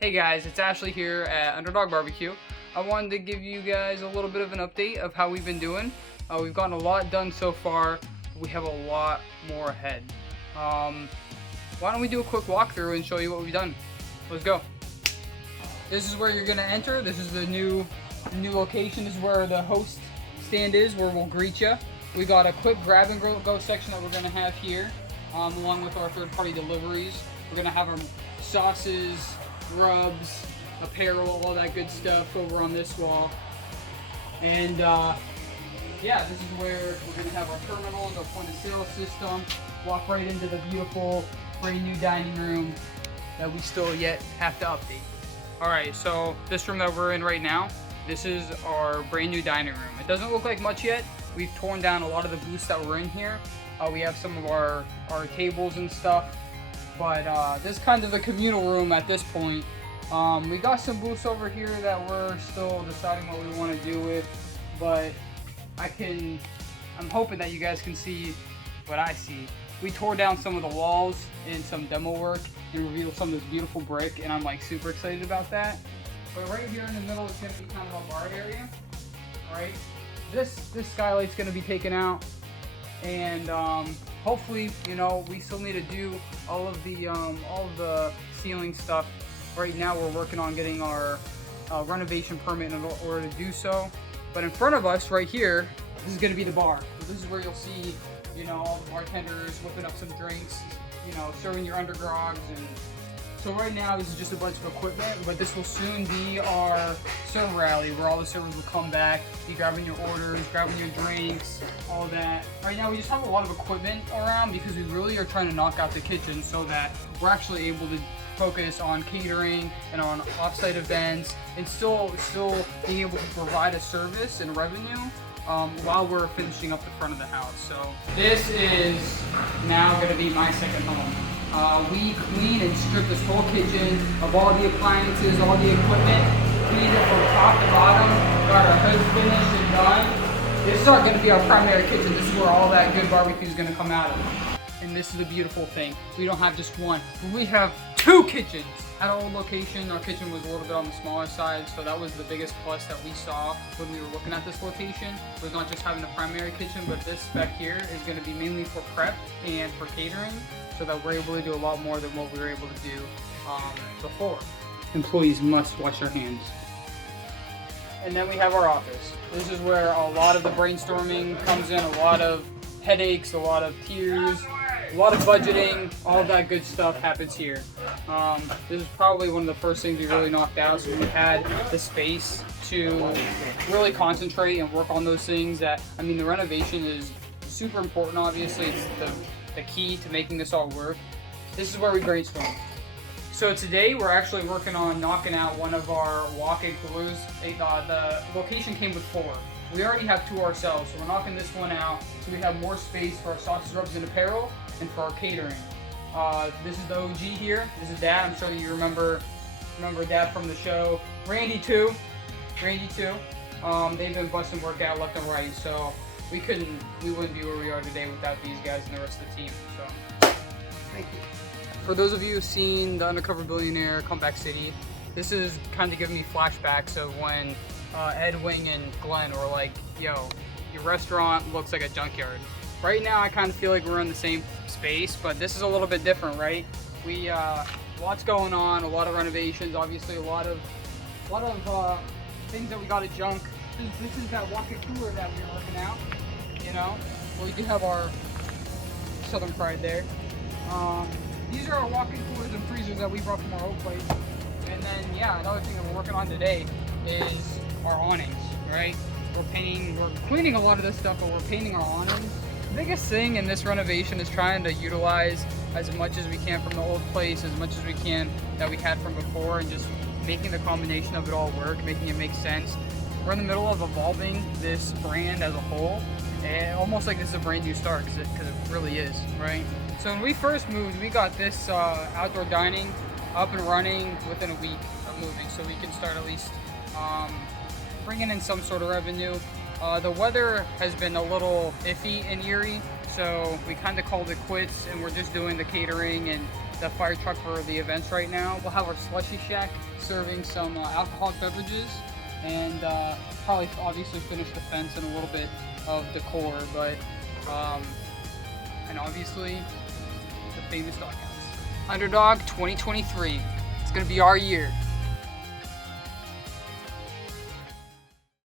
Hey guys, it's Ashley here at Underdog Barbecue. I wanted to give you guys a little bit of an update of how we've been doing. We've gotten a lot done so far. We have a lot more ahead. Why don't we do a quick walkthrough and show you what we've done? Let's go. This is where you're gonna enter. This is the new location. This is where the host stand is, where we'll greet you. We got a quick grab and go section that we're gonna have here, along with our third-party deliveries. We're gonna have our sauces, rubs, apparel, all that good stuff over on this wall. And yeah, this is where we're gonna have our terminals, our point of sale system. Walk right into the beautiful brand new dining room that we still yet have to update. All right, so this room that we're in right now, this is our brand new dining room. It doesn't look like much yet. We've torn down a lot of the booths that were in here. We have some of our tables and stuff, but this is kind of the communal room at this point. We got some booths over here that we're still deciding what we want to do with, but I'm hoping that you guys can see what I see. We tore down some of the walls in some demo work and revealed some of this beautiful brick, and I'm like super excited about that. But right here in the middle is going to be kind of a bar area. Right? This skylight's going to be taken out, and hopefully, you know, we still need to do all of the ceiling stuff. Right now we're working on getting our renovation permit in order to do so. But in front of us right here, this is going to be the bar. So this is where you'll see, you know, all the bartenders whipping up some drinks, you know, serving your undergrogs. And so right now this is just a bunch of equipment, but this will soon be our server alley where all the servers will come back, be grabbing your orders, grabbing your drinks, all that. Right now we just have a lot of equipment around because we really are trying to knock out the kitchen so that we're actually able to focus on catering and on off-site events and still being able to provide a service and revenue while we're finishing up the front of the house. So this is now going to be my second home. We clean and strip this whole kitchen of all the appliances, all the equipment, cleaned it from top to bottom, got our hoods finished and done. This is going to be our primary kitchen. This is where all that good barbecue is going to come out of. And this is the beautiful thing. We don't have just one, we have two kitchens. At our old location, our kitchen was a little bit on the smaller side, so that was the biggest plus that we saw when we were looking at this location, was not just having a primary kitchen, but this back here is going to be mainly for prep and for catering, so that we're able to do a lot more than what we were able to do before. Employees must wash their hands. And then we have our office. This is where a lot of the brainstorming comes in, a lot of headaches, a lot of tears, a lot of budgeting, all of that good stuff happens here. This is probably one of the first things we really knocked out, so we had the space to really concentrate and work on those things that, I mean, the renovation is super important, obviously. It's the key to making this all work. This is where we brainstorm. So today we're actually working on knocking out one of our walk-in coolers. The location came with 4. We already have 2 ourselves, so we're knocking this one out so we have more space for our sauces, rubs, and apparel, and for our catering. This is the OG here. This is Dad. I'm sure you remember Dad from the show. Randy too. They've been busting work out left and right, so we wouldn't be where we are today without these guys and the rest of the team. So thank you. For those of you who've seen The Undercover Billionaire, Comeback City, this is kind of giving me flashbacks of when Ed, Wing, and Glenn were like, yo, your restaurant looks like a junkyard. Right now I kind of feel like we're in the same space, but this is a little bit different, right? We lots going on, a lot of renovations, obviously a lot of things that we got to junk. This is that walk-in cooler that we were working out, you know? We do have our Southern Pride there. These are our walk-in coolers and freezers that we brought from our old place. And then, yeah, another thing that we're working on today is our awnings, right? We're cleaning a lot of this stuff, but we're painting our awnings. The biggest thing in this renovation is trying to utilize as much as we can from the old place, as much as we can that we had from before, and just making the combination of it all work, making it make sense. We're in the middle of evolving this brand as a whole, and almost like this is a brand new start, because it really is, right? So when we first moved, we got this outdoor dining up and running within a week of moving, so we can start at least bringing in some sort of revenue. The weather has been a little iffy in Erie, so we kind of called it quits, and we're just doing the catering and the fire truck for the events right now. We'll have our slushy shack serving some alcoholic beverages, and probably obviously finish the fence and a little bit of decor, but and obviously the famous doghouse. Underdog 2023. It's gonna be our year.